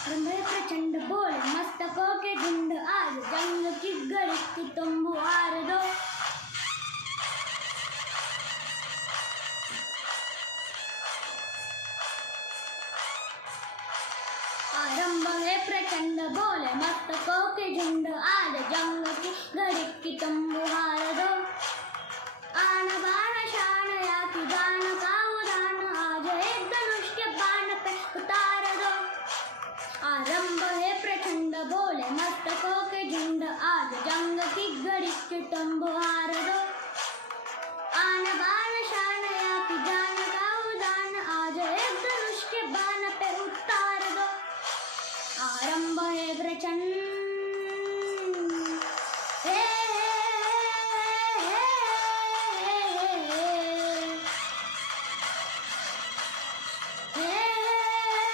रंभे प्रचंड बोले मस्तकों के झुंड आज जंग की घड़ी की तुम बुहार दो। आरंभ है प्रचंड बोले मस्तकों के झुंड आज जंग की घड़ी की तुम बुहार दो। आन बान शान या की गान का उदान आज एक धनुष के बाण पे उतार दो। आरंभ है प्रचंड बोले मस्तकों के झुंड आज जंग की घड़ी की तुम बुहार